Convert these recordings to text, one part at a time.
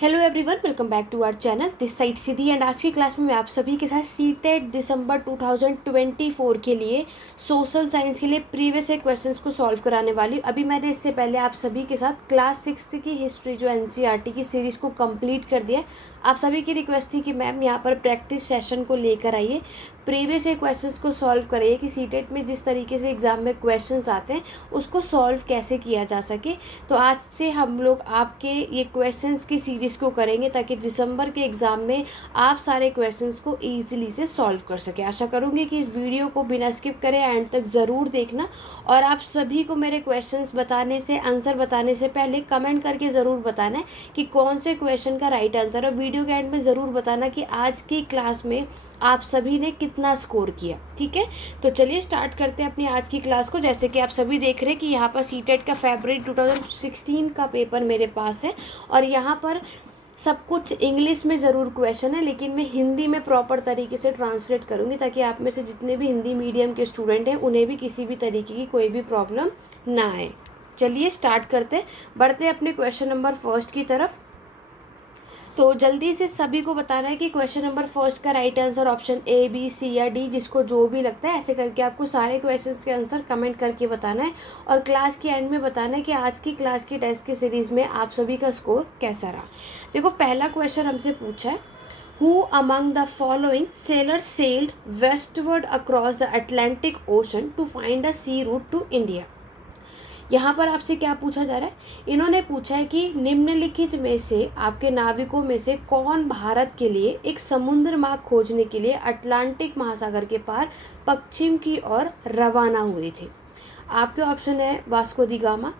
Hello everyone, welcome back to our channel this side Siddhi. And आज की class में मैं आप सभी के साथ सीटेट दिसंबर 2024 के लिए सोशल साइंस के लिए प्रीवियस ईयर क्वेश्चंस को सॉल्व कराने वाली हूँ। अभी मैंने इससे पहले आप सभी के साथ क्लास 6 की हिस्ट्री जो एनसीईआरटी की सीरीज़ को कंप्लीट कर दिया। आप सभी की रिक्वेस्ट थी कि मैम यहाँ पर प्रैक्टिस सेशन को लेकर आइए, प्रीवियस ईयर क्वेश्चंस को सॉल्व करिए कि सीटेट में जिस तरीके से एग्ज़ाम में क्वेश्चंस आते हैं उसको सॉल्व कैसे किया जा सके। तो आज से हम लोग आपके ये क्वेश्चंस की सीरीज़ को करेंगे ताकि दिसंबर के एग्ज़ाम में आप सारे क्वेश्चंस को ईजिली से सॉल्व कर सकें। आशा करूँगी कि इस वीडियो को बिना स्किप करें एंड तक ज़रूर देखना। और आप सभी को मेरे क्वेश्चंस बताने से, आंसर बताने से पहले कमेंट करके ज़रूर बताना है कि कौन से क्वेश्चन का राइट आंसर है। वीडियो के एंड में ज़रूर बताना कि आज की क्लास में आप सभी ने कितना स्कोर किया। ठीक है, तो चलिए स्टार्ट करते हैं अपनी आज की क्लास को। जैसे कि आप सभी देख रहे हैं कि यहाँ पर सीटेट का फरवरी 2016 का पेपर मेरे पास है और यहाँ पर सब कुछ इंग्लिश में ज़रूर क्वेश्चन है, लेकिन मैं हिंदी में प्रॉपर तरीके से ट्रांसलेट करूँगी ताकि आप में से जितने भी हिंदी मीडियम के स्टूडेंट हैं उन्हें भी किसी भी तरीके की कोई भी प्रॉब्लम ना आए। चलिए स्टार्ट करते, बढ़ते अपने क्वेश्चन नंबर फर्स्ट की तरफ। तो जल्दी से सभी को बताना है कि क्वेश्चन नंबर फर्स्ट का right answer option A, B, C या डी, जिसको जो भी लगता है ऐसे करके आपको सारे क्वेश्चंस के आंसर कमेंट करके बताना है और क्लास के एंड में बताना है कि आज की क्लास की टेस्ट की सीरीज़ में आप सभी का स्कोर कैसा रहा। देखो, पहला क्वेश्चन हमसे पूछा है, who among the following sailors sailed westward across the Atlantic Ocean to find a sea route to India. यहाँ पर आपसे क्या पूछा जा रहा है, इन्होंने पूछा है कि निम्नलिखित में से आपके नाविकों में से कौन भारत के लिए एक समुद्र मार्ग खोजने के लिए अटलांटिक महासागर के पार पश्चिम की ओर रवाना हुए थे। आपके ऑप्शन है वास्को दी गामा,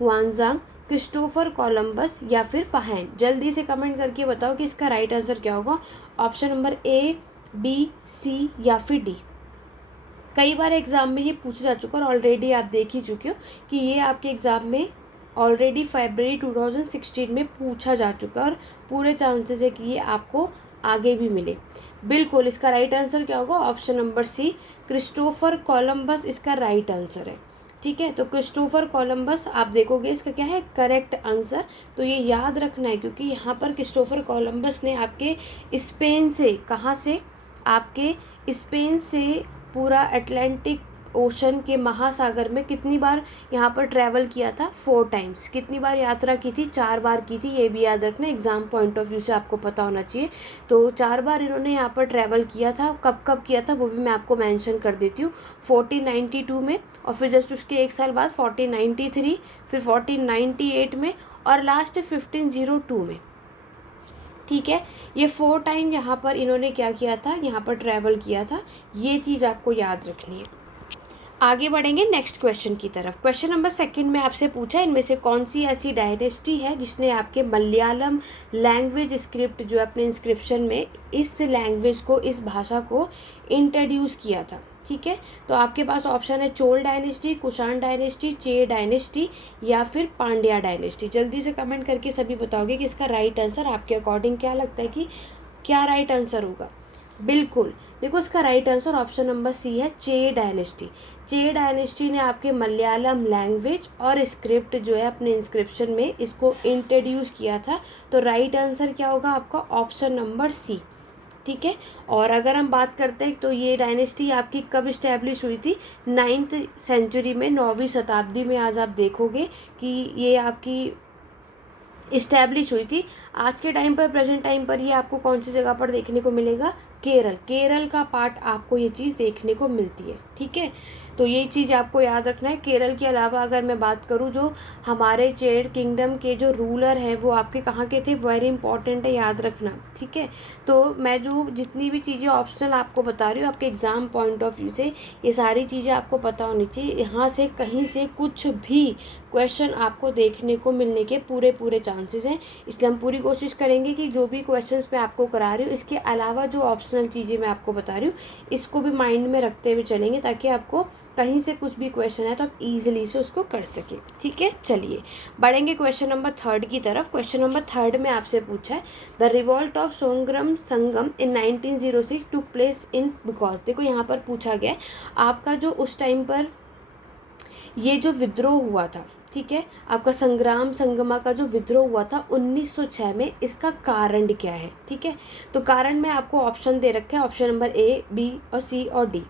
हुआनजांग, क्रिस्टोफर कोलंबस या फिर फाहेन। जल्दी से कमेंट करके बताओ कि इसका राइट आंसर क्या होगा। Option number A, B, C या फिर डी। कई बार एग्ज़ाम में ये पूछा जा चुका और ऑलरेडी आप देख ही चुके हो कि ये आपके एग्ज़ाम में ऑलरेडी फरवरी 2016 में पूछा जा चुका और पूरे चांसेस है कि ये आपको आगे भी मिले। बिल्कुल, इसका राइट आंसर क्या होगा, option number C, Christopher Columbus इसका राइट आंसर है। ठीक है, तो क्रिस्टोफर कोलंबस आप देखोगे इसका क्या है करेक्ट आंसर। तो ये याद रखना है क्योंकि यहाँ पर क्रिस्टोफर कोलंबस ने आपके स्पेन से, कहाँ से, आपके स्पेन से पूरा अटलांटिक ओशन के महासागर में कितनी बार यहाँ पर ट्रैवल किया था, 4 टाइम्स। कितनी बार यात्रा की थी, 4 बार की थी। ये भी याद रखना, एग्जाम पॉइंट ऑफ व्यू से आपको पता होना चाहिए। तो 4 बार इन्होंने यहाँ पर ट्रैवल किया था। कब कब किया था वो भी मैं आपको मेंशन कर देती हूँ। 1492 में और फिर जस्ट उसके 1 साल बाद 1493, फिर 1498 में और लास्ट 1502 में। ठीक है, ये 4 टाइम यहाँ पर इन्होंने क्या किया था, यहाँ पर ट्रैवल किया था। ये चीज़ आपको याद रखनी है। आगे बढ़ेंगे नेक्स्ट क्वेश्चन की तरफ। क्वेश्चन नंबर सेकंड में आपसे पूछा, इनमें से कौन सी ऐसी डायनेस्टी है जिसने आपके मलयालम लैंग्वेज स्क्रिप्ट जो अपने इंस्क्रिप्शन में इस लैंग्वेज को, इस भाषा को इंट्रोड्यूस किया था। ठीक है, तो आपके पास ऑप्शन है चोल डायनेस्टी, कुषाण डायनेस्टी, चे डायनेस्टी या फिर पांड्या डायनेस्टी। जल्दी से कमेंट करके सभी बताओगे कि इसका राइट आंसर आपके अकॉर्डिंग क्या लगता है कि क्या राइट आंसर होगा। बिल्कुल, देखो इसका right answer option number C है, चे डायनेस्टी। चे डायनेस्टी ने आपके मलयालम लैंग्वेज और स्क्रिप्ट जो है अपने इंस्क्रिप्शन में इसको इंट्रोड्यूस किया था। तो राइट आंसर क्या होगा आपका, ऑप्शन नंबर सी। ठीक है, और अगर हम बात करते हैं तो ये डायनेस्टी आपकी कब इस्टेब्लिश हुई थी, 9th सेंचुरी में, 9वीं शताब्दी में। आज आप देखोगे कि ये आपकी इस्टेब्लिश हुई थी। आज के टाइम पर, प्रेजेंट टाइम पर ये आपको कौन सी जगह पर देखने को मिलेगा, केरल। केरल का पार्ट आपको ये चीज़ देखने को मिलती है। ठीक है, तो ये चीज़ आपको याद रखना है। केरल के अलावा अगर मैं बात करूँ, जो हमारे चेड किंगडम के जो रूलर हैं वो आपके कहाँ के थे, वेरी इंपॉर्टेंट है, याद रखना। ठीक है, तो मैं जो जितनी भी चीज़ें ऑप्शनल आपको बता रही हूँ आपके एग्ज़ाम पॉइंट ऑफ व्यू से, ये सारी चीज़ें आपको पता होनी चाहिए। यहाँ से कहीं से कुछ भी क्वेश्चन आपको देखने को मिलने के पूरे चांसेस हैं। इसलिए हम पूरी कोशिश करेंगे कि जो भी क्वेश्चंस मैं आपको करा रही हूँ, इसके अलावा जो ऑप्शनल चीज़ें मैं आपको बता रही हूँ, इसको भी माइंड में रखते हुए चलेंगे ताकि आपको कहीं से कुछ भी क्वेश्चन है तो आप इजीली से उसको कर सके। ठीक है, चलिए बढ़ेंगे क्वेश्चन नंबर थर्ड की तरफ। क्वेश्चन नंबर थर्ड में आपसे पूछा है, the revolt of Songram Sangam in 1906 took place in because. देखो यहाँ पर पूछा गया है आपका जो उस टाइम पर ये जो विद्रोह हुआ था, ठीक है, आपका संग्राम संगमा का जो विद्रोह हुआ था 1906 में, इसका कारण क्या है। ठीक है, तो कारण में आपको ऑप्शन दे रखे हैं, ऑप्शन नंबर ए, बी और सी और डी।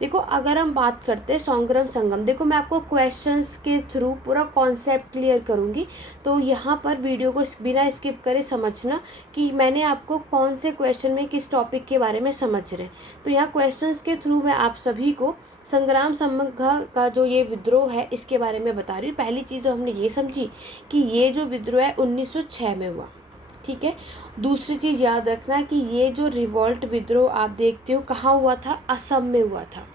देखो अगर हम बात करते हैं संग्राम संगम, देखो मैं आपको क्वेश्चंस के थ्रू पूरा कॉन्सेप्ट क्लियर करूँगी, तो यहाँ पर वीडियो को बिना स्किप करे समझना कि मैंने आपको कौन से क्वेश्चन में किस टॉपिक के बारे में समझ रहे हैं। तो यहाँ क्वेश्चंस के थ्रू मैं आप सभी को संग्राम संगम का जो ये विद्रोह है इसके बारे में बता रही हूँ। पहली चीज़ तो हमने ये समझी कि ये जो विद्रोह है 1906 में हुआ। ठीक है, दूसरी चीज़ याद रखना कि ये जो रिवॉल्ट विद्रोह आप देखते हो कहाँ हुआ था, असम में हुआ था।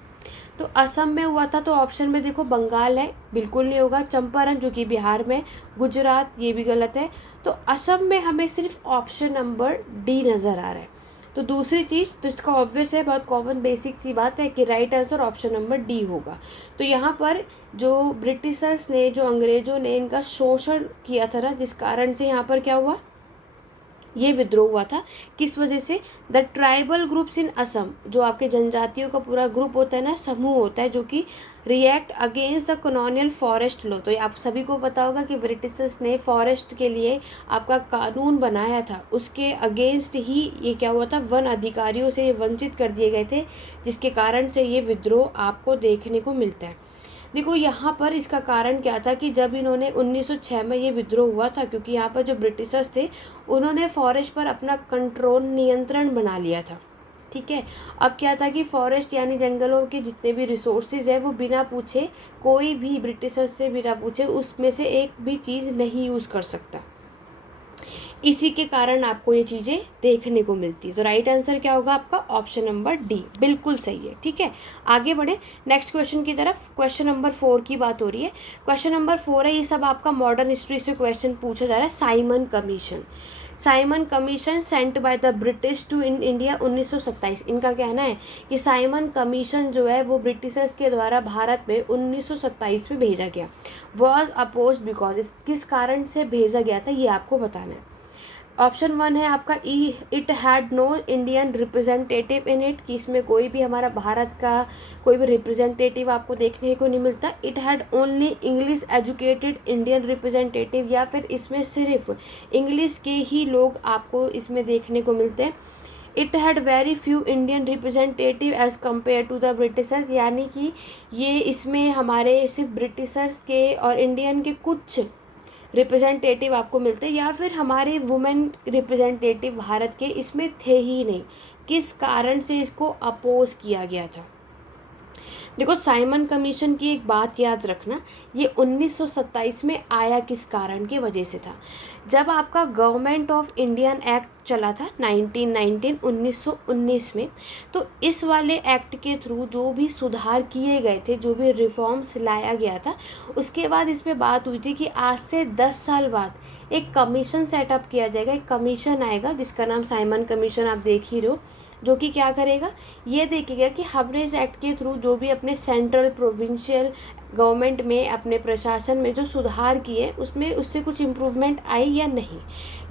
तो असम में हुआ था, तो ऑप्शन में देखो बंगाल है, बिल्कुल नहीं होगा। चंपारण जो कि बिहार में, गुजरात ये भी गलत है। तो असम में हमें सिर्फ ऑप्शन नंबर डी नज़र आ रहा है। तो दूसरी चीज़ तो इसका ऑब्वियस है, बहुत कॉमन बेसिक सी बात है कि right answer option number D होगा। तो यहाँ पर जो ब्रिटिशर्स ने, जो अंग्रेज़ों ने इनका शोषण किया था ना, जिस कारण से यहाँ पर क्या हुआ, ये विद्रोह हुआ था। किस वजह से, the tribal groups in Assam, जो आपके जनजातियों का पूरा ग्रुप होता है ना, समूह होता है, जो कि react against the colonial forest law. तो आप सभी को पता होगा कि ब्रिटिशर्स ने फॉरेस्ट के लिए आपका कानून बनाया था, उसके अगेंस्ट ही ये क्या हुआ था, वन अधिकारियों से ये वंचित कर दिए गए थे, जिसके कारण से ये विद्रोह आपको देखने को मिलता है। देखो यहाँ पर इसका कारण क्या था कि जब इन्होंने 1906 में ये विद्रोह हुआ था, क्योंकि यहाँ पर जो ब्रिटिशर्स थे उन्होंने फॉरेस्ट पर अपना कंट्रोल, नियंत्रण बना लिया था। ठीक है, अब क्या था कि फॉरेस्ट यानी जंगलों के जितने भी रिसोर्सेज है वो बिना पूछे, कोई भी ब्रिटिशर्स से बिना पूछे उसमें से एक भी चीज़ नहीं यूज़ कर सकता। इसी के कारण आपको ये चीज़ें देखने को मिलती है। तो राइट आंसर क्या होगा आपका, ऑप्शन नंबर डी, बिल्कुल सही है। ठीक है, आगे बढ़े नेक्स्ट क्वेश्चन की तरफ। क्वेश्चन नंबर 4 की बात हो रही है। क्वेश्चन नंबर 4 है, ये सब आपका मॉडर्न हिस्ट्री से क्वेश्चन पूछा जा रहा है। Simon commission, Simon commission sent by the British to in India 1927। इनका कहना है कि साइमन कमीशन जो है वो ब्रिटिशर्स के द्वारा भारत में 1927 में भेजा गया। वॉज अपोज बिकॉज, किस कारण से भेजा गया था ये आपको बताना है। ऑप्शन 1 है आपका E, it had no Indian representative in it, कि इसमें कोई भी हमारा भारत का कोई भी रिप्रेजेंटेटिव आपको देखने को नहीं मिलता। It had only English educated Indian representative, या फिर इसमें सिर्फ इंग्लिश के ही लोग आपको इसमें देखने को मिलते हैं। It had very few Indian representative as compare to the Britishers, यानी कि ये इसमें हमारे सिर्फ ब्रिटिशर्स के और इंडियन के कुछ रिप्रेजेंटेटिव आपको मिलते हैं, या फिर हमारे वुमेन रिप्रेजेंटेटिव भारत के इसमें थे ही नहीं। किस कारण से इसको अपोज किया गया था। देखो साइमन कमीशन की एक बात याद रखना, ये 1927 में आया किस कारण के वजह से था, जब आपका गवर्नमेंट ऑफ इंडियन एक्ट चला था 1919 में। तो इस वाले एक्ट के थ्रू जो भी सुधार किए गए थे, जो भी रिफॉर्म्स लाया गया था, उसके बाद इसमें बात हुई थी कि आज से 10 साल बाद एक कमीशन सेटअप किया जाएगा, एक कमीशन आएगा जिसका नाम साइमन कमीशन आप देख ही रहे हो, जो कि क्या करेगा, ये देखेगा कि हमने इस एक्ट के थ्रू जो भी अपने सेंट्रल प्रोविंशियल गवर्नमेंट में, अपने प्रशासन में जो सुधार किए उसमें उससे कुछ इम्प्रूवमेंट आई या नहीं।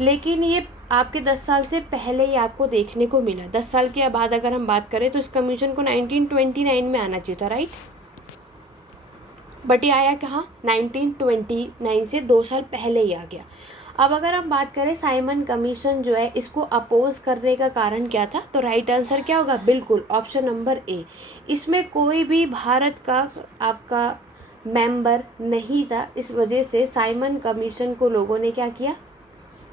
लेकिन ये आपके 10 साल से पहले ही आपको देखने को मिला। 10 साल के बाद अगर हम बात करें तो इस कमीशन को 1929 में आना चाहिए था, राइट, बट ये आया कहाँ, 1929 से 2 साल पहले ही आ गया। अब अगर हम बात करें साइमन कमीशन जो है इसको अपोज करने का कारण क्या था, तो राइट आंसर क्या होगा, बिल्कुल ऑप्शन नंबर ए। इसमें कोई भी भारत का आपका मेंबर नहीं था, इस वजह से साइमन कमीशन को लोगों ने क्या किया,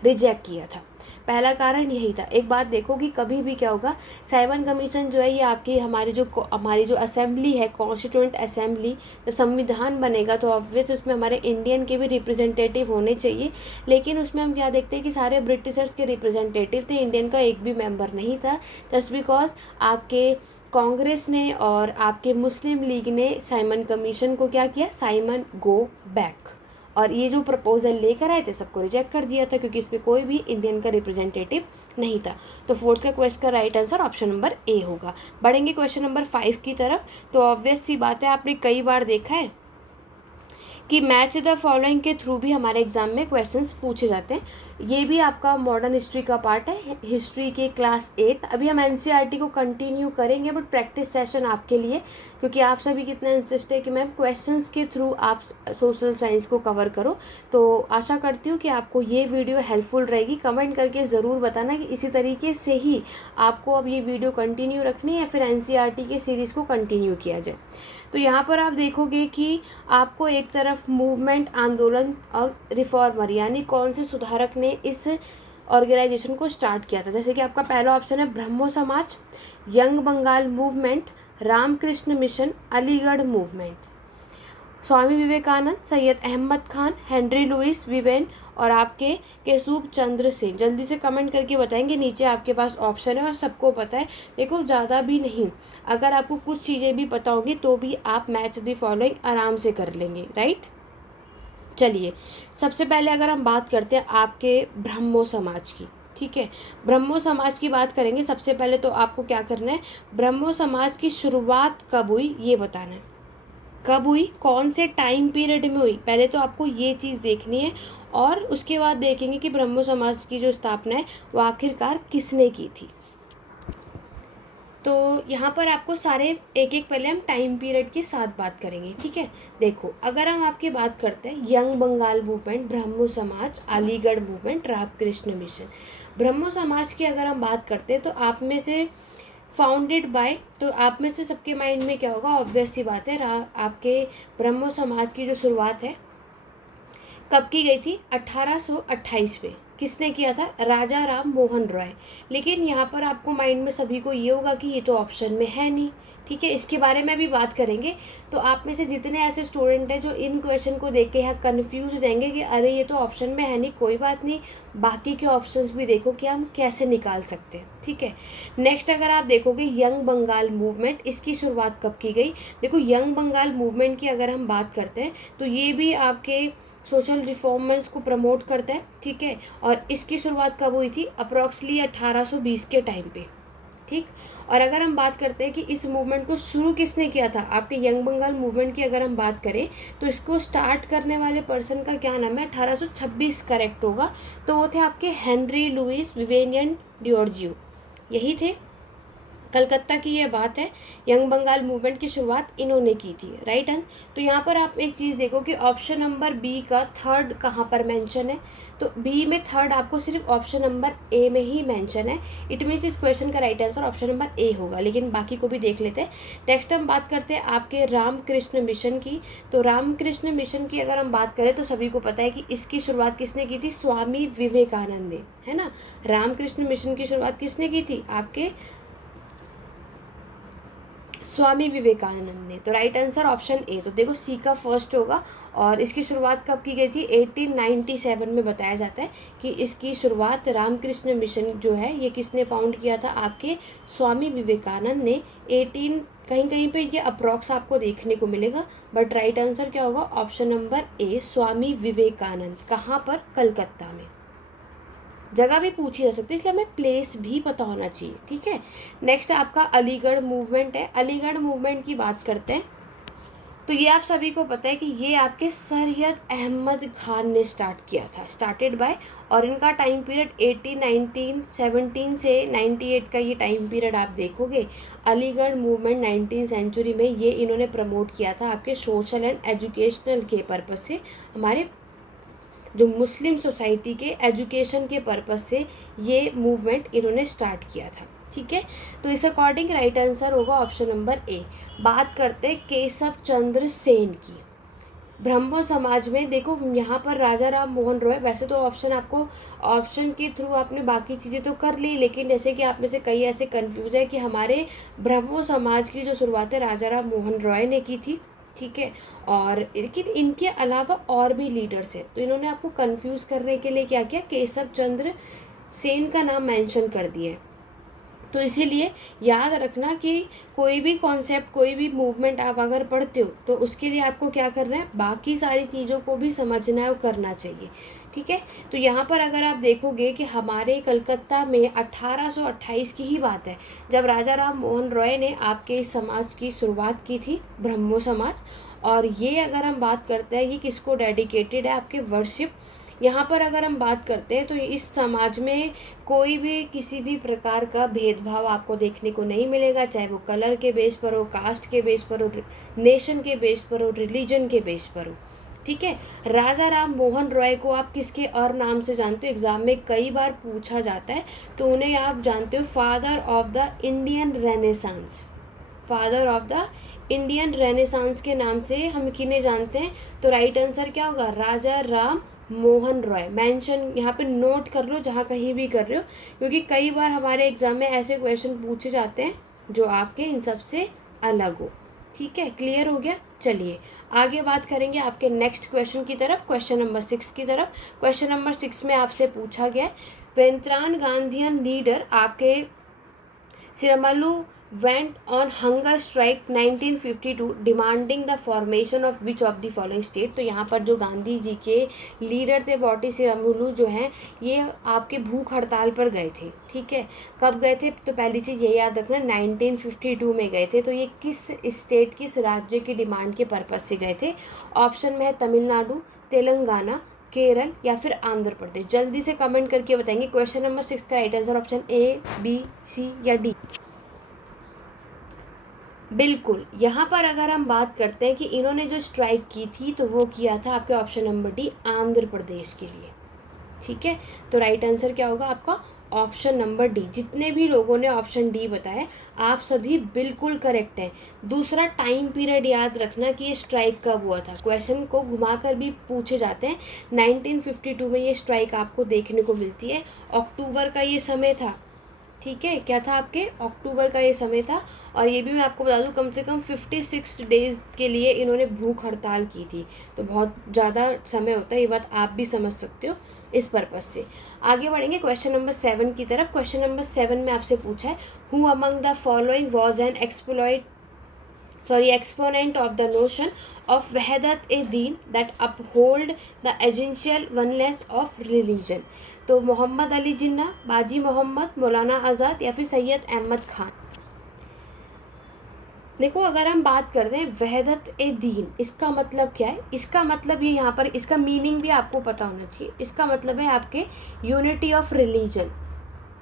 रिजेक्ट किया था। पहला कारण यही था। एक बात देखो कि कभी भी क्या होगा, साइमन कमीशन जो है ये आपकी हमारी जो असेंबली है, कॉन्स्टिट्यूएंट असेंबली, जब संविधान बनेगा तो ऑब्वियस उसमें हमारे इंडियन के भी रिप्रेजेंटेटिव होने चाहिए। लेकिन उसमें हम क्या देखते हैं कि सारे ब्रिटिशर्स के रिप्रेजेंटेटिव थे, इंडियन का एक भी मेंबर नहीं था, जस्ट बिकॉज आपके कांग्रेस ने और आपके मुस्लिम लीग ने साइमन कमीशन को क्या किया, साइमन गो बैक, और ये जो प्रपोजल लेकर आए थे सबको रिजेक्ट कर दिया था, क्योंकि इसमें कोई भी इंडियन का रिप्रेजेंटेटिव नहीं था। तो 4th का क्वेश्चन का राइट आंसर ऑप्शन नंबर ए होगा। बढ़ेंगे क्वेश्चन नंबर 5 की तरफ। तो ऑब्वियस सी बात है, आपने कई बार देखा है कि मैच द फॉलोइंग के थ्रू भी हमारे एग्ज़ाम में क्वेश्चंस पूछे जाते हैं। ये भी आपका मॉडर्न हिस्ट्री का पार्ट है, हिस्ट्री के क्लास 8। अभी हम एनसीईआरटी को कंटिन्यू करेंगे, बट प्रैक्टिस सेशन आपके लिए, क्योंकि आप सभी कितना इंसिस्ट है कि मैम क्वेश्चंस के थ्रू आप सोशल साइंस को कवर करो। तो आशा करती हूँ कि आपको ये वीडियो हेल्पफुल रहेगी। कमेंट करके ज़रूर बताना कि इसी तरीके से ही आपको अब ये वीडियो कंटिन्यू रखनी है या फिर एनसीईआरटी के सीरीज़ को कंटिन्यू किया जाए। तो यहाँ पर आप देखोगे कि आपको एक तरफ मूवमेंट, आंदोलन और रिफॉर्मर यानी कौन से सुधारक ने इस ऑर्गेनाइजेशन को स्टार्ट किया था। जैसे कि आपका पहला ऑप्शन है Brahmo Samaj, young Bengal movement, Ramakrishna mission, Aligarh movement. Swami Vivekananda, Syed Ahmed Khan, Henry Louis Vivian और आपके केशव चंद्र सेन। जल्दी से कमेंट करके बताएंगे, नीचे आपके पास ऑप्शन है और सबको पता है। देखो ज़्यादा भी नहीं, अगर आपको कुछ चीज़ें भी पता होंगी तो भी आप मैच द फॉलोइंग आराम से कर लेंगे, राइट। चलिए, सबसे पहले अगर हम बात करते हैं आपके ब्रह्मो समाज की, ठीक है, ब्रह्मो समाज की बात करेंगे। सबसे पहले तो आपको क्या करना है, ब्रह्मो समाज की शुरुआत कब हुई ये बताना है। कब हुई, कौन से टाइम पीरियड में हुई, पहले तो आपको ये चीज़ देखनी है। और उसके बाद देखेंगे कि ब्रह्मो समाज की जो स्थापना है वो आखिरकार किसने की थी। तो यहाँ पर आपको सारे एक एक पहले हम टाइम पीरियड के साथ बात करेंगे, ठीक है। देखो, अगर हम आपकी बात करते हैं यंग बंगाल मूवमेंट, ब्रह्मो समाज, अलीगढ़ मूवमेंट, रामकृष्ण मिशन। ब्रह्मो समाज की अगर हम बात करते हैं तो आप में से फाउंडेड बाय, तो आप में से सबके माइंड में क्या होगा, ऑब्वियस सी बात है, आपके ब्रह्मो समाज की जो शुरुआत है कब की गई थी, 1828 में। किसने किया था, राजा राम मोहन रॉय। लेकिन यहाँ पर आपको माइंड में सभी को ये होगा कि ये तो ऑप्शन में है नहीं, ठीक है, इसके बारे में भी बात करेंगे। तो आप में से जितने ऐसे स्टूडेंट हैं जो इन क्वेश्चन को देख के यहाँ कन्फ्यूज हो जाएंगे कि अरे ये तो ऑप्शन में है नहीं, कोई बात नहीं, बाकी के ऑप्शंस भी देखो कि हम कैसे निकाल सकते हैं, ठीक है। नेक्स्ट अगर आप देखोगे यंग बंगाल मूवमेंट, इसकी शुरुआत कब की गई। देखो, यंग बंगाल मूवमेंट की अगर हम बात करते हैं तो ये भी आपके सोशल रिफॉर्मर्स को प्रमोट करता है, ठीक है। और इसकी शुरुआत कब हुई थी, अप्रॉक्सली 1820 के टाइम पे, ठीक। और अगर हम बात करते हैं कि इस मूवमेंट को शुरू किसने किया था, आपके यंग बंगाल मूवमेंट की अगर हम बात करें तो इसको स्टार्ट करने वाले पर्सन का क्या नाम है, 1826 करेक्ट होगा। तो वो थे आपके हेनरी लुइस विवेनियन डिओर्जियो, यही थे। कलकत्ता की ये बात है, यंग बंगाल मूवमेंट की शुरुआत इन्होंने की थी, राइट है। तो यहाँ पर आप एक चीज़ देखो कि ऑप्शन नंबर बी का थर्ड कहाँ पर मेंशन है, तो बी में थर्ड आपको सिर्फ ऑप्शन नंबर ए में ही मेंशन है। इट मीन्स इस क्वेश्चन का राइट आंसर ऑप्शन नंबर ए होगा, लेकिन बाकी को भी देख लेते हैं। नेक्स्ट हम बात करते हैं आपके रामकृष्ण मिशन की। तो रामकृष्ण मिशन की अगर हम बात करें तो सभी को पता है कि इसकी शुरुआत किसने की थी, स्वामी विवेकानंद ने, है ना। रामकृष्ण मिशन की शुरुआत किसने की थी, आपके स्वामी विवेकानंद ने। तो राइट आंसर ऑप्शन ए। तो देखो, सी का फर्स्ट होगा। और इसकी शुरुआत कब की गई थी, 1897 में बताया जाता है कि इसकी शुरुआत रामकृष्ण मिशन जो है ये किसने फाउंड किया था, आपके स्वामी विवेकानंद ने। 18 कहीं कहीं पे ये अप्रॉक्स आपको देखने को मिलेगा, बट राइट आंसर क्या होगा, ऑप्शन नंबर ए, स्वामी विवेकानंद। कहाँ पर, कलकत्ता में। जगह भी पूछी जा सकती है, इसलिए हमें प्लेस भी पता होना चाहिए, ठीक है। नेक्स्ट आपका अलीगढ़ मूवमेंट है। अलीगढ़ मूवमेंट की बात करते हैं तो ये आप सभी को पता है कि ये आपके सैयद अहमद खान ने स्टार्ट किया था, स्टार्टेड बाय। और इनका टाइम पीरियड 1817 से 98 का ये टाइम पीरियड आप देखोगे। अलीगढ़ मूवमेंट 19वीं सेंचुरी में ये इन्होंने प्रमोट किया था आपके सोशल एंड एजुकेशनल के पर्पज़ से, हमारे जो मुस्लिम सोसाइटी के एजुकेशन के पर्पज़ से ये मूवमेंट इन्होंने स्टार्ट किया था, ठीक है। तो इस अकॉर्डिंग राइट आंसर होगा ऑप्शन नंबर ए। बात करते हैं केशव चंद्र सेन की। ब्रह्मो समाज में देखो, यहाँ पर राजा राम मोहन रॉय, वैसे तो ऑप्शन आपको ऑप्शन के थ्रू आपने बाकी चीज़ें तो कर ली, लेकिन जैसे कि आप में से कई ऐसे कंफ्यूज है कि हमारे ब्रह्मो समाज की जो शुरुआत है राजा राम मोहन रॉय ने की थी, ठीक है। और लेकिन इनके अलावा और भी लीडर्स हैं, तो इन्होंने आपको कंफ्यूज करने के लिए क्या किया, केशव चंद्र सेन का नाम मेंशन कर दिया है। तो इसीलिए याद रखना कि कोई भी कॉन्सेप्ट, कोई भी मूवमेंट आप अगर पढ़ते हो तो उसके लिए आपको क्या करना है, बाकी सारी चीज़ों को भी समझना है और करना चाहिए, ठीक है। तो यहाँ पर अगर आप देखोगे कि हमारे कलकत्ता में 1828 की ही बात है, जब राजा राम मोहन रॉय ने आपके इस समाज की शुरुआत की थी, ब्रह्मो समाज। और ये अगर हम बात करते हैं ये किसको डेडिकेटेड है, आपके वर्शिप। यहाँ पर अगर हम बात करते हैं तो इस समाज में कोई भी किसी भी प्रकार का भेदभाव आपको देखने को नहीं मिलेगा, चाहे वो कलर के बेस पर हो, कास्ट के बेस पर हो, नेशन के बेस पर हो, रिलीजन के बेस पर हो। ठीक है। राजा राम मोहन रॉय को आप किसके और नाम से जानते हो, एग्जाम में कई बार पूछा जाता है, तो उन्हें आप जानते हो father of the Indian renaissance. Father of the Indian renaissance के नाम से हम किन्हें जानते हैं, तो राइट आंसर क्या होगा, राजा राम मोहन रॉय। मेंशन यहाँ पे नोट कर लो जहाँ कहीं भी कर रहे हो, क्योंकि कई बार हमारे एग्जाम में ऐसे क्वेश्चन पूछे जाते हैं जो आपके इन सब से अलग हो। ठीक है, क्लियर हो गया। चलिए आगे बात करेंगे आपके नेक्स्ट क्वेश्चन की तरफ, क्वेश्चन नंबर 6 की तरफ। क्वेश्चन नंबर 6 में आपसे पूछा गया वेंत्रान गांधीयन लीडर आपके सिरमल्लु went on hunger strike 1952 demanding the formation of which of the following state। तो यहाँ पर जो गांधी जी के लीडर थे बॉटी सिरमल्लु जो हैं, ये आपके भूख हड़ताल पर गए थे। ठीक है, कब गए थे, तो पहली चीज़ ये याद रखना 1952 में गए थे। तो ये किस स्टेट, किस राज्य की डिमांड के पर्पज़ से गए थे। ऑप्शन में है तमिलनाडु, तेलंगाना, केरल या फिर आंध्र प्रदेश। जल्दी से कमेंट करके बताएंगे। क्वेश्चन नंबर 6 का right answer option A, B, C या डी। बिल्कुल, यहाँ पर अगर हम बात करते हैं कि इन्होंने जो स्ट्राइक की थी तो वो किया था आपके option number D, Andhra Pradesh के लिए। ठीक है, तो राइट आंसर क्या होगा आपका, ऑप्शन नंबर डी। जितने भी लोगों ने ऑप्शन डी बताया आप सभी बिल्कुल करेक्ट हैं। दूसरा, टाइम पीरियड याद रखना कि ये स्ट्राइक कब हुआ था। क्वेश्चन को घुमाकर भी पूछे जाते हैं। 1952 में ये स्ट्राइक आपको देखने को मिलती है, अक्टूबर का ये समय था। ठीक है, क्या था आपके, अक्टूबर का ये समय था। और ये भी मैं आपको बता दूं कम से कम 56 डेज़ के लिए इन्होंने भूख हड़ताल की थी, तो बहुत ज़्यादा समय होता है, ये बात आप भी समझ सकते हो। इस पर्पज़ से आगे बढ़ेंगे क्वेश्चन नंबर 7 की तरफ। क्वेश्चन नंबर 7 में आपसे पूछा है who among the following was an exponent of the notion of wahdat-e-din that uphold the essential oneness of religion। तो मोहम्मद अली जिन्ना, बाजी मोहम्मद, मौलाना आज़ाद या फिर सैयद अहमद खान। देखो, अगर हम बात करते हैं वहदत-ए-दीन, इसका मतलब क्या है, इसका मतलब ये यहाँ पर इसका मीनिंग भी आपको पता होना चाहिए। इसका मतलब है आपके यूनिटी ऑफ रिलीजन,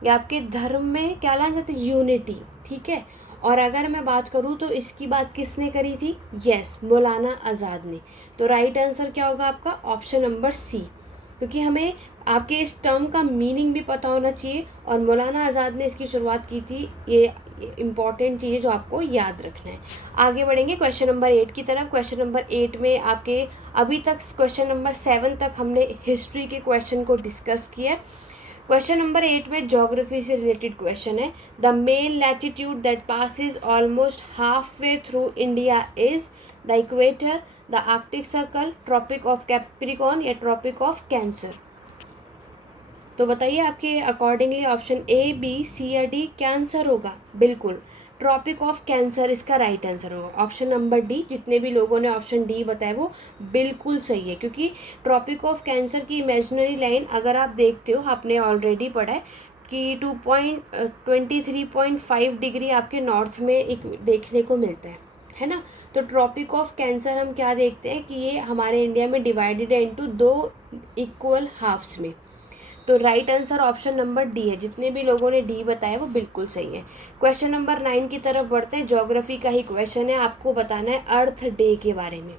या आपके धर्म में क्या लाना जाता है, यूनिटी। ठीक है, और अगर मैं बात करूँ तो इसकी बात किसने करी थी, यस, मौलाना आज़ाद ने। तो राइट आंसर क्या होगा आपका, ऑप्शन नंबर सी, क्योंकि हमें आपके इस टर्म का मीनिंग भी पता होना चाहिए और मौलाना आज़ाद ने इसकी शुरुआत की थी। ये इम्पॉर्टेंट चीज़ है जो आपको याद रखना है। आगे बढ़ेंगे क्वेश्चन नंबर 8 की तरफ। क्वेश्चन नंबर 8 में आपके अभी तक क्वेश्चन नंबर 7 तक हमने हिस्ट्री के क्वेश्चन को डिस्कस किया। क्वेश्चन नंबर 8 में ज्योग्राफी से रिलेटेड क्वेश्चन है। The main latitude that passes almost half way through India is the equator, the Arctic circle, tropic of Capricorn या ट्रॉपिक ऑफ कैंसर। तो बताइए आपके accordingly option A, B, C या D क्या answer होगा। बिल्कुल, tropic of Cancer इसका right answer होगा, ऑप्शन नंबर डी। जितने भी लोगों ने ऑप्शन डी बताया वो बिल्कुल सही है, क्योंकि ट्रॉपिक ऑफ कैंसर की इमेजिनरी लाइन अगर आप देखते हो, आपने ऑलरेडी पढ़ा है कि 23.5 डिग्री आपके नॉर्थ में एक देखने को मिलता है ना। तो ट्रॉपिक ऑफ कैंसर हम क्या देखते हैं कि ये हमारे इंडिया में डिवाइडेड है इनटू 2 इक्वल हाफ्स में। तो right answer option number D है। जितने भी लोगों ने डी बताया वो बिल्कुल सही है। क्वेश्चन नंबर 9 की तरफ बढ़ते हैं। ज्योग्राफी का ही क्वेश्चन है, आपको बताना है अर्थ डे के बारे में।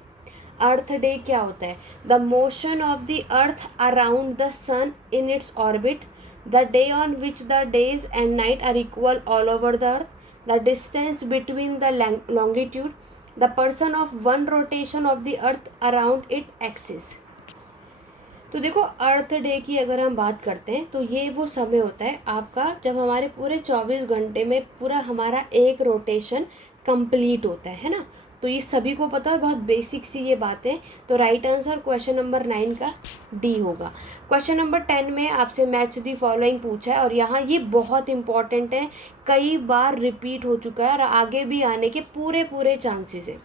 अर्थ डे क्या होता है, the motion of the earth around the sun in its orbit, the day on which the days and night are equal all over the earth, the distance between the longitude, the person of one rotation of the earth around it axis. तो देखो, अर्थ day की अगर हम बात करते हैं तो ये वो समय होता है आपका जब हमारे पूरे 24 घंटे में पूरा हमारा एक रोटेशन कंप्लीट होता है ना। तो ये सभी को पता है, बहुत बेसिक सी ये बातें। तो राइट आंसर क्वेश्चन नंबर 9 का डी होगा। क्वेश्चन नंबर 10 में आपसे मैच दी फॉलोइंग पूछा है और यहाँ ये बहुत इंपॉर्टेंट है, कई बार रिपीट हो चुका है और आगे भी आने के पूरे चांसेस है।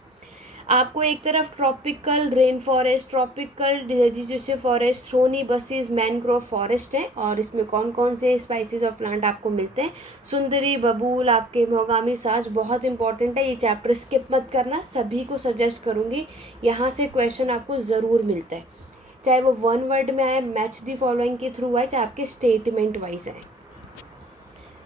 आपको एक तरफ tropical rain forest, tropical decision forest, thorny buses, mangrove forest है। और इसमें कौन कौन से स्पाइसीज और प्लांट आपको मिलते हैं? सुंदरी, बबूल, आपके मोगामी साज, बहुत इंपॉर्टेंट है, ये चैप्टर स्किप मत करना, सभी को सजेस्ट करूँगी, यहाँ से क्वेश्चन आपको ज़रूर मिलता है, चाहे वो वन वर्ड में आए, मैच दी फॉलोइंग के थ्रू आए, चाहे आपके स्टेटमेंट वाइज आए।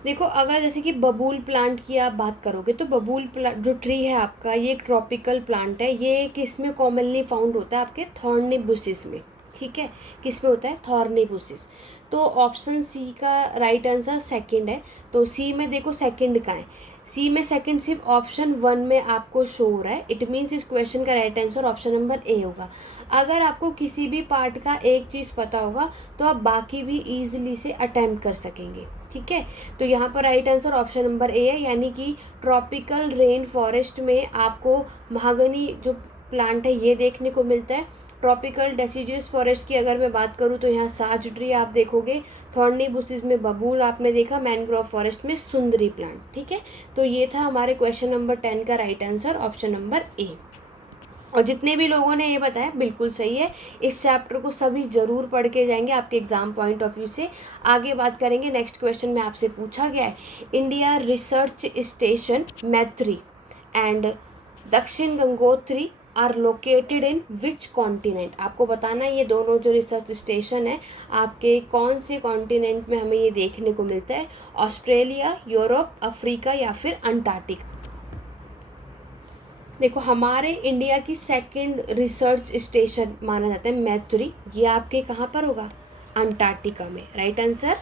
देखो, अगर जैसे कि बबूल प्लांट की आप बात करोगे तो बबूल प्लांट जो ट्री है आपका, ये एक ट्रॉपिकल प्लांट है। ये किस में कॉमनली फाउंड होता है? आपके थॉर्नी बुशिस में। ठीक है, किस में होता है? Thorny bushes. तो ऑप्शन सी का राइट आंसर सेकंड है। तो सी में देखो सेकंड का है, सी में सेकंड सिर्फ ऑप्शन 1 में आपको शो हो रहा है। इट मीन्स इस क्वेश्चन का राइट आंसर ऑप्शन नंबर ए होगा। अगर आपको किसी भी पार्ट का एक चीज़ पता होगा तो आप बाकी भी ईजिली से अटेम्प्ट कर सकेंगे। ठीक है, तो यहाँ पर राइट आंसर ऑप्शन नंबर ए है, यानी कि ट्रॉपिकल रेन फॉरेस्ट में आपको महागनी जो प्लांट है ये देखने को मिलता है। ट्रॉपिकल डेसिडियस फॉरेस्ट की अगर मैं बात करूँ तो यहाँ साज ट्री आप देखोगे, थॉर्नी बुशिस में बबूल आपने देखा, मैनग्रोव फॉरेस्ट में सुंदरी प्लांट। ठीक है, तो ये था हमारे क्वेश्चन नंबर 10 का राइट आंसर ऑप्शन नंबर ए। और जितने भी लोगों ने ये बताया बिल्कुल सही है। इस चैप्टर को सभी ज़रूर पढ़ के जाएंगे आपके एग्जाम पॉइंट ऑफ व्यू से। आगे बात करेंगे, नेक्स्ट क्वेश्चन में आपसे पूछा गया है, India research station Maitri and Dakshin Gangotri are located in which continent. आपको बताना है ये दोनों जो रिसर्च स्टेशन है आपके कौन से कॉन्टिनेंट में हमें ये देखने को मिलता है? ऑस्ट्रेलिया, यूरोप, अफ्रीका या फिर अंटार्कटिका। देखो, हमारे इंडिया की सेकंड रिसर्च स्टेशन माना जाता है मैत्री, ये आपके कहाँ पर होगा? अंटार्कटिका में। Right answer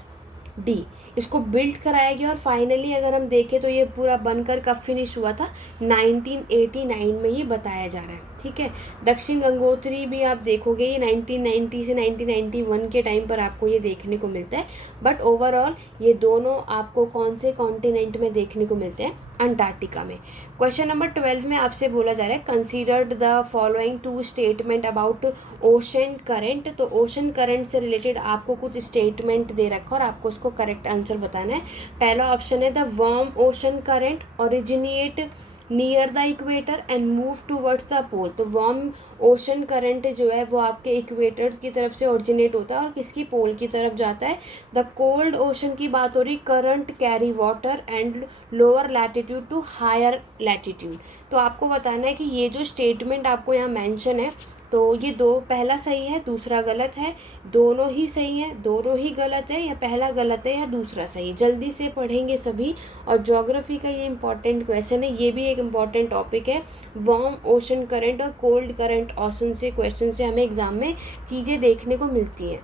D. इसको बिल्ड कराया गया और फाइनली अगर हम देखें तो ये पूरा बनकर कब फिनिश हुआ था? 1989 में ये बताया जा रहा है। ठीक है, दक्षिण गंगोत्री भी आप देखोगे ये 1990 से 1991 के टाइम पर आपको ये देखने को मिलता है। बट ओवरऑल ये दोनों आपको कौन से कॉन्टिनेंट में देखने को मिलते हैं? अंटार्कटिका में। क्वेश्चन नंबर 12 में आपसे बोला जा रहा है, considered the following two statement about ocean current. तो ओशन करंट से रिलेटेड आपको कुछ स्टेटमेंट दे रखा और आपको उसको करेक्ट आंसर बताना है। पहला ऑप्शन है, the warm ocean current originate near the equator and move towards the pole. तो वार्म ओशन करंट जो है वो आपके इक्वेटर की तरफ से ओरिजिनेट होता है और किसकी? पोल की तरफ जाता है। द कोल्ड ओशन की बात हो रही, current carry water and lower latitude to higher latitude. तो आपको बताना है कि ये जो स्टेटमेंट आपको यहाँ मेंशन है तो ये दो, पहला सही है दूसरा गलत है, दोनों ही सही है, दोनों ही गलत है, या पहला गलत है या दूसरा सही है। जल्दी से पढ़ेंगे सभी। और ज्योग्राफी का ये इंपॉर्टेंट क्वेश्चन है, ये भी एक इम्पॉर्टेंट टॉपिक है। वार्म ओशन करंट और कोल्ड करंट ओशन से क्वेश्चन से हमें एग्जाम में चीज़ें देखने को मिलती हैं।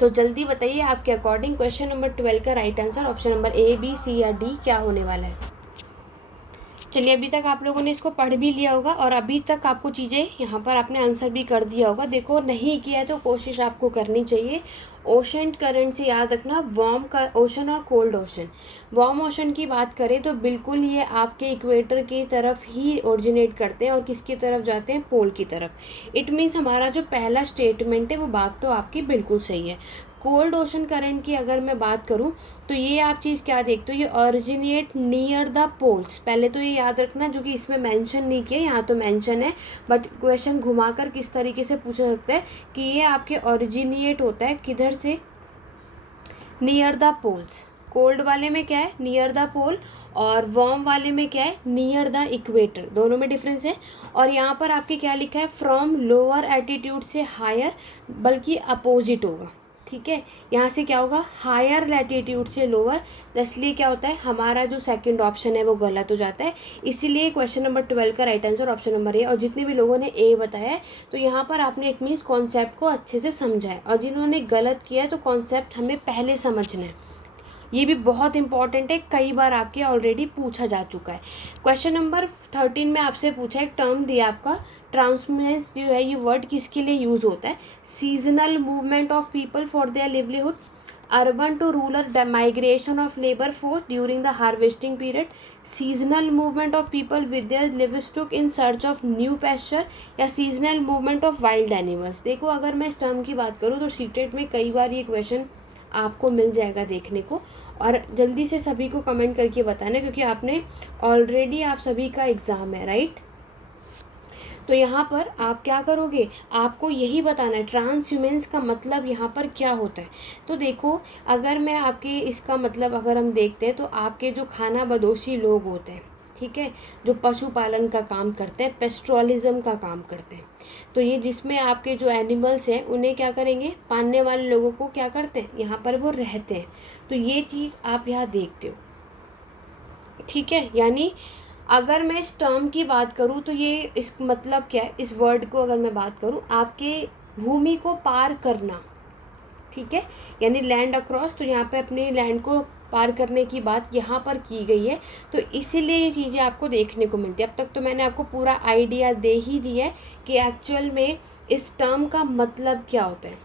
तो जल्दी बताइए आपके अकॉर्डिंग क्वेश्चन नंबर 12 का right answer option number A, B, C या डी क्या होने वाला है? चलिए, अभी तक आप लोगों ने इसको पढ़ भी लिया होगा और अभी तक आपको चीज़ें यहाँ पर आपने आंसर भी कर दिया होगा। देखो, नहीं किया है तो कोशिश आपको करनी चाहिए। ओशन करंट से याद रखना, वार्म का ओशन और कोल्ड ओशन। वार्म ओशन की बात करें तो बिल्कुल ये आपके इक्वेटर की तरफ ही ओरिजिनेट करते हैं और किसकी तरफ जाते हैं? पोल की तरफ। इट मीन्स हमारा जो पहला स्टेटमेंट है वो बात तो आपकी बिल्कुल सही है। कोल्ड ओशन करंट की अगर मैं बात करूं तो ये आप चीज़ क्या देखते हो? ये ओरिजिनेट नियर द पोल्स। पहले तो ये याद रखना, जो कि इसमें मेंशन नहीं किया, यहाँ तो मेंशन है, बट क्वेश्चन घुमाकर किस तरीके से पूछा सकता है कि ये आपके ओरिजिनेट होता है किधर से? Near the poles. कोल्ड वाले में क्या है? नियर द पोल। और वार्म वाले में क्या है? Near the equator. दोनों में डिफरेंस है। और यहाँ पर आपके क्या लिखा है? फ्रॉम लोअर एटीट्यूड से हायर, बल्कि अपोजिट होगा। ठीक है, यहाँ से क्या होगा? हायर लैटिट्यूड से लोअर। इसलिए क्या होता है? हमारा जो सेकंड ऑप्शन है वो गलत हो जाता है। इसीलिए क्वेश्चन नंबर 12 का राइट आंसर ऑप्शन नंबर ए। और जितने भी लोगों ने ए बताया है तो यहाँ पर आपने इट मीन्स कॉन्सेप्ट को अच्छे से समझा है, और जिन्होंने गलत किया है तो कॉन्सेप्ट हमें पहले समझना है। ये भी बहुत इंपॉर्टेंट है, कई बार आपके ऑलरेडी पूछा जा चुका है। क्वेश्चन नंबर 13 में आपसे पूछा है, टर्म दिया आपका ट्रांसमिनेंस जो है ये वर्ड किसके लिए यूज़ होता है? Seasonal movement of people for their livelihood, urban to rural migration of labour force during the harvesting period, seasonal movement of people with their livestock in search of new pasture, या seasonal movement of wild animals. देखो, अगर मैं इस term की बात करूँ तो CTET में कई बार ये क्वेश्चन आपको मिल जाएगा देखने को। और जल्दी से सभी को कमेंट करके बताना, क्योंकि आपने ऑलरेडी आप सभी का एग्ज़ाम है, राइट। तो यहाँ पर आप क्या करोगे, आपको यही बताना है ट्रांसह्यूमेंस का मतलब यहाँ पर क्या होता है। तो देखो, अगर मैं आपके इसका मतलब अगर हम देखते हैं तो आपके जो खाना बदोशी लोग होते हैं, ठीक है, जो पशुपालन का काम करते हैं, पेस्ट्रोलिज्म का काम करते हैं, तो ये जिसमें आपके जो एनिमल्स हैं उन्हें क्या करेंगे, पालने वाले लोगों को क्या करते हैं, यहाँ पर वो रहते हैं। तो ये चीज़ आप यहाँ देखते हो, ठीक है। यानी अगर मैं इस टर्म की बात करूँ तो ये इस मतलब क्या है, इस वर्ड को अगर मैं बात करूँ, आपके भूमि को पार करना, ठीक है, यानी लैंड अक्रॉस, तो यहाँ पे अपने लैंड को पार करने की बात यहाँ पर की गई है। तो इसीलिए ये चीज़ें आपको देखने को मिलती है। अब तक तो मैंने आपको पूरा आइडिया दे ही दिया है कि एक्चुअल में इस टर्म का मतलब क्या होता है,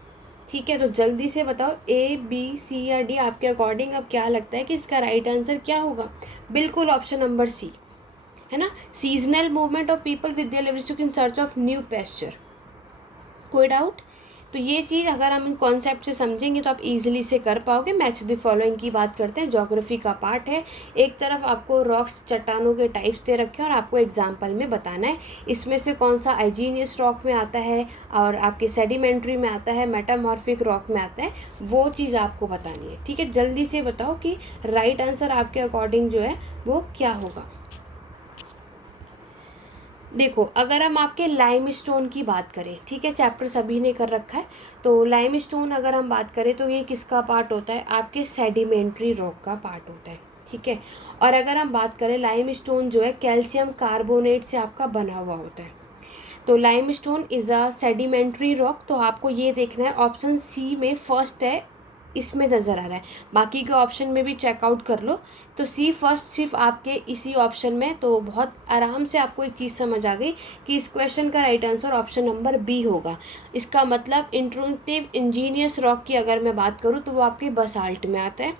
ठीक है। तो जल्दी से बताओ A B C या D, आपके अकॉर्डिंग अब क्या लगता है कि इसका राइट आंसर क्या होगा। बिल्कुल ऑप्शन नंबर सी है ना, seasonal movement of people with their livestock in search of new pasture. कोई डाउट। तो ये चीज़ अगर हम इन कॉन्सेप्ट से समझेंगे तो आप इजीली से कर पाओगे। मैच द फॉलोइंग की बात करते हैं, ज्योग्राफी का पार्ट है। एक तरफ आपको रॉक्स, चट्टानों के टाइप्स दे रखे हैं और आपको एग्जाम्पल में बताना है इसमें से कौन सा आइजीनियस रॉक में आता है और आपके सेडिमेंट्री में आता है, मेटामॉर्फिक रॉक में आता है, वो चीज़ आपको बतानी है, ठीक है। जल्दी से बताओ कि राइट आंसर आपके अकॉर्डिंग जो है वो क्या होगा। देखो, अगर हम आपके लाइमस्टोन की बात करें, ठीक है, चैप्टर सभी ने कर रखा है, तो लाइमस्टोन अगर हम बात करें तो ये किसका पार्ट होता है, आपके सेडिमेंट्री रॉक का पार्ट होता है, ठीक है। और अगर हम बात करें, लाइमस्टोन जो है कैल्शियम कार्बोनेट से आपका बना हुआ होता है। तो limestone is a sedimentary rock. तो आपको ये देखना है, ऑप्शन सी में फर्स्ट है, इसमें नज़र आ रहा है, बाकी के ऑप्शन में भी चेकआउट कर लो। तो सी फर्स्ट सिर्फ आपके इसी ऑप्शन में, तो बहुत आराम से आपको एक चीज़ समझ आ गई कि इस क्वेश्चन का right answer option number B होगा। इसका मतलब इंट्रूटिव इंजीनियस रॉक की अगर मैं बात करूँ तो वो आपके बसाल्ट में आता है।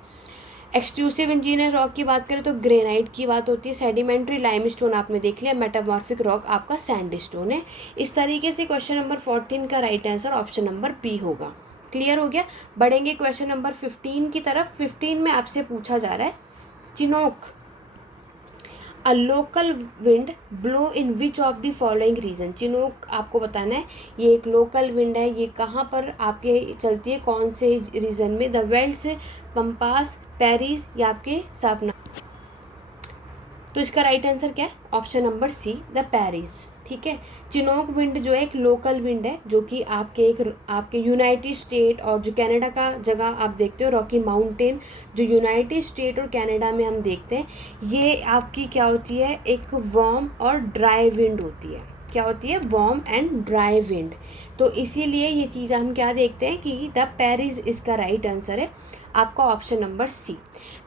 एक्सक्लूसिव इंजीनियस रॉक की बात करें तो ग्रेनाइट की बात होती है। सेडिमेंट्री लाइमस्टोन आपने देख लिया, मेटामॉर्फिक रॉक आपका सैंडस्टोन है। इस तरीके से क्वेश्चन नंबर 14 का right answer option number B होगा। क्लियर हो गया। बढ़ेंगे क्वेश्चन नंबर 15 की तरफ। 15 में आपसे पूछा जा रहा है, chinook a local wind blow in which of the following region. Chinook आपको बताना है, ये एक लोकल विंड है, ये कहाँ पर आपके चलती है, कौन से रीजन में, द वेल्स, पंपास, पेरिस या आपके सापना। तो इसका राइट आंसर क्या है, option number C, the prairies, ठीक है। चिनोक विंड जो है एक लोकल विंड है, जो कि आपके यूनाइटेड स्टेट और जो कनाडा का जगह आप देखते हो, रॉकी माउंटेन जो यूनाइटेड स्टेट और कनाडा में हम देखते हैं, ये आपकी क्या होती है, एक वार्म और ड्राई विंड होती है। क्या होती है, वार्म एंड ड्राई विंड। तो इसीलिए ये चीज़ हम क्या देखते हैं कि द पेरिस इसका राइट आंसर है आपका ऑप्शन नंबर सी।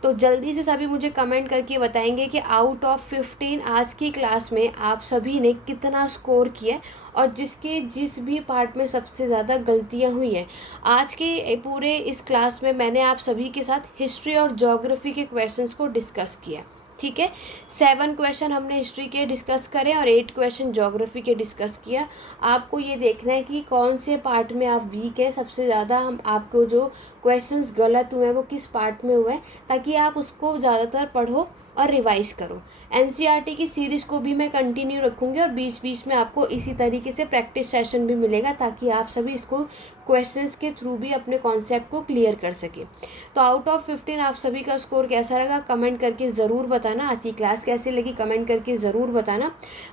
तो जल्दी से सभी मुझे कमेंट करके बताएंगे कि आउट ऑफ 15 आज की क्लास में आप सभी ने कितना स्कोर किया और जिस भी पार्ट में सबसे ज़्यादा गलतियां हुई हैं। आज के पूरे इस क्लास में मैंने आप सभी के साथ हिस्ट्री और ज्योग्राफी के क्वेश्चंस को डिस्कस किया, ठीक है। 7 क्वेश्चन हमने हिस्ट्री के डिस्कस करे और 8 क्वेश्चन ज्योग्राफी के डिस्कस किया। आपको ये देखना है कि कौन से पार्ट में आप वीक हैं, सबसे ज़्यादा हम आपको जो क्वेश्चंस गलत हुए हैं वो किस पार्ट में हुए हैं, ताकि आप उसको ज़्यादातर पढ़ो और रिवाइज करो। एनसीईआरटी की सीरीज़ को भी मैं कंटिन्यू रखूँगी और बीच बीच में आपको इसी तरीके से प्रैक्टिस सेशन भी मिलेगा, ताकि आप सभी इसको क्वेश्चंस के थ्रू भी अपने कॉन्सेप्ट को क्लियर कर सकें। तो आउट ऑफ 15 आप सभी का स्कोर कैसा लगा कमेंट करके ज़रूर बताना। आज की क्लास कैसी लगी कमेंट करके ज़रूर बताना।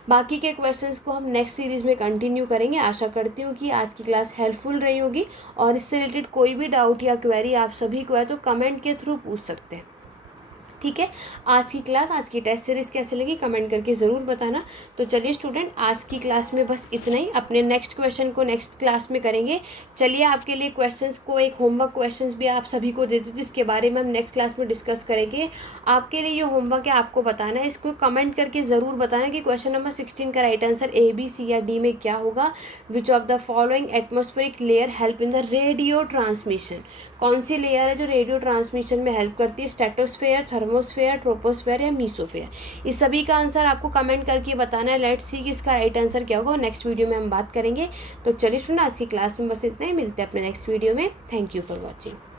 बाकी के क्वेश्चंस को हम नेक्स्ट सीरीज़ में कंटिन्यू करेंगे। आशा करती हूँ कि आज की क्लास हेल्पफुल रही होगी और इससे रिलेटेड कोई भी डाउट या क्वेरी आप सभी को है तो कमेंट के थ्रू पूछ सकते हैं, ठीक है। आज की क्लास, आज की टेस्ट सीरीज़ कैसे लगी कमेंट करके ज़रूर बताना। तो चलिए स्टूडेंट, आज की क्लास में बस इतना ही। अपने नेक्स्ट क्वेश्चन को नेक्स्ट क्लास में करेंगे। चलिए आपके लिए क्वेश्चंस को एक होमवर्क क्वेश्चंस भी आप सभी को दे देती हूँ, इसके बारे में हम नेक्स्ट क्लास में डिस्कस करेंगे। आपके लिए ये होमवर्क है, आपको बताना है, इसको कमेंट करके ज़रूर बताना कि क्वेश्चन नंबर 16 का right answer A, B, C या D में क्या होगा। विच of the following atmospheric layer help in the radio transmission. कौन सी लेयर है जो रेडियो ट्रांसमिशन में हेल्प करती है, स्ट्रेटोस्फेयर, थर्मोस्फेयर, ट्रोपोस्फेयर या मीसोफेयर। इस सभी का आंसर आपको कमेंट करके बताना है। लेट्स सी कि इसका राइट आंसर क्या होगा, नेक्स्ट वीडियो में हम बात करेंगे। तो चलिए सुना, आज की क्लास में बस इतना ही, मिलते हैं अपने नेक्स्ट वीडियो में। Thank you for watching.